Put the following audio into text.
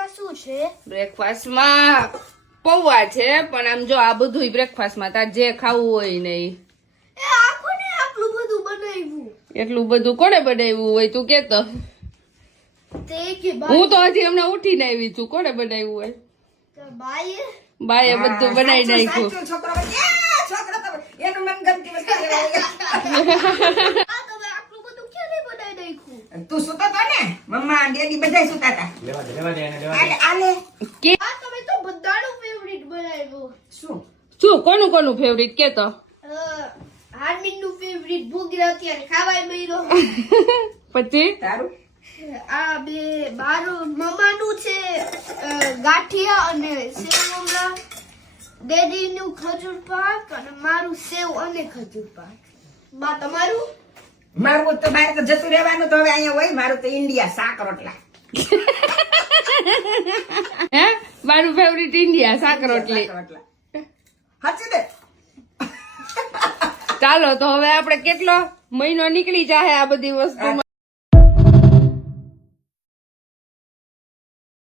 બ્રેકફાસ્ટમાં શું છે? બ્રેકફાસ્ટમાં પૌવા છે, પણ આમ જો આ બધું બ્રેકફાસ્ટમાં તાર જે ખાવું હોય નહીં. એ આખું ને આટલું બધું બનાવ્યું. એટલું બધું કોને બનાવ્યું હોય તું કેતો? તે કે હું તો હજી હમણાં ઉઠીને આવી છું. કોને બનાવ્યું હોય? બાઈએ બાએ બધું બનાવી નાખ્યું. છોકરો એનું મનગમતી વસ્તુ લેવા આ તમે આટલું બધું ક્યારે બનાવી નાખ્યું? તું સુતો તો ને મમ્મા ડેડી બધા સુતા હતા. આલે કે આ તમે તો બધાનું ફેવરિટ બનાવ્યું. શું શું કોનું ફેવરિટ કેતો? હાર્મિનનું ફેવરિટ ભૂગરા અત્યારે ખાવાય બૈરો. પછી તારું આ બે મારું મમ્માનું છે ગાંઠિયા અને સેવ મમરા, ડેડીનું ખજૂર પાક અને મારું સેવ અને ખજૂર પાક. બા તમારું? મારું તો બહાર તો જતું રહેવાનું તો હવે અહીંયા હોય. મારું તો ઇન્ડિયા શાક રોટલા. હે મારું ફેવરિટ ઇન્ડિયા શાક રોટલી. સાચું ને? ચાલો તો હવે આપણે કેટલો મહિનો નીકળી જાય આ બધી વસ્તુમાં.